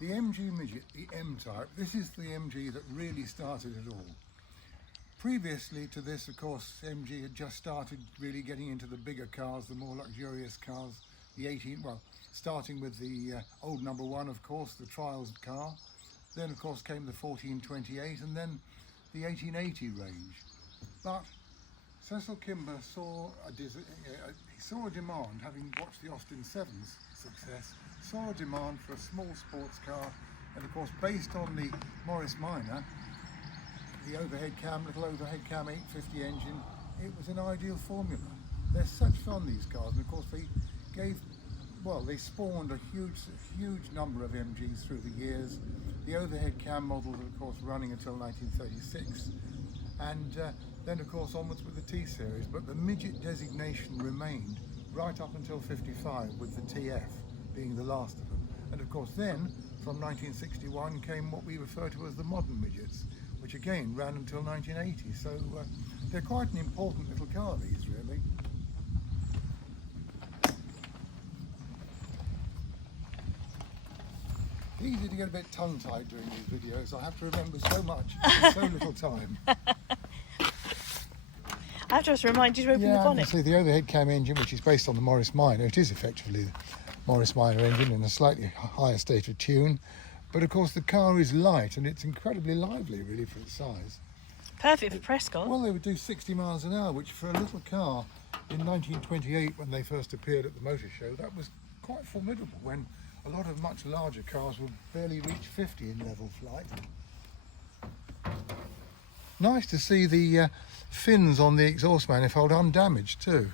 The MG Midget, the M Type, this is the MG that really started it all. Previously to this, of course, MG had just started really getting into the bigger cars, the more luxurious cars, the 18, well, starting with the old number one, of course, the Trials car. Then, of course, came the 1428 and then the 1880 range. But Cecil Kimber saw a demand, having watched the Austin 7's success, saw a demand for a small sports car, and of course, based on the Morris Minor, the overhead cam, little overhead cam 850 engine, it was an ideal formula. They're such fun, these cars, and of course they spawned a huge number of MGs through the years. The overhead cam models, of course, running until 1936, and then of course onwards with the T-Series, but the midget designation remained right up until 55, with the TF being the last of them. And of course then, from 1961, came what we refer to as the modern midgets, which again ran until 1980, so they're quite an important little car, these, really. Easy to get a bit tongue-tied doing these videos. I have to remember so much in so little time. I have to just remind you to open the bonnet. See the overhead cam engine, which is based on the Morris Minor. It is effectively the Morris Minor engine in a slightly higher state of tune. But of course the car is light and it's incredibly lively, really, for its size. Perfect for Prescott. Well, they would do 60 miles an hour, which for a little car in 1928, when they first appeared at the motor show, that was quite formidable, when a lot of much larger cars would barely reach 50 in level flight. Nice to see the fins on the exhaust manifold undamaged too.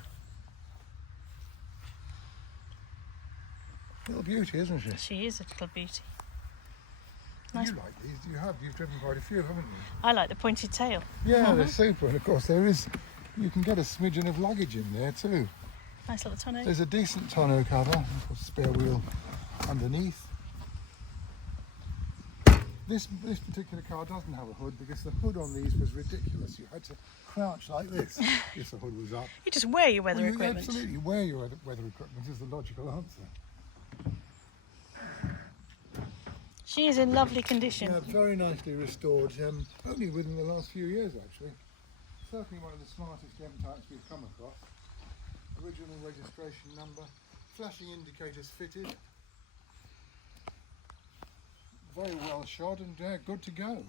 Little beauty, isn't she? She is a little beauty. Nice. You like these? You've driven quite a few, haven't you? I like the pointed tail. Yeah, they're super, and of course you can get a smidgen of luggage in there too. Nice little tonneau. There's a decent tonneau cover, of course, spare wheel underneath. This particular car doesn't have a hood because the hood on these was ridiculous. You had to crouch like this if the hood was up. You just wear your weather equipment. Absolutely, wear your weather equipment is the logical answer. She is in lovely condition. Yeah, very nicely restored, only within the last few years actually. Certainly one of the smartest M types we've come across. Original registration number, flashing indicators fitted. Very well shod and good to go.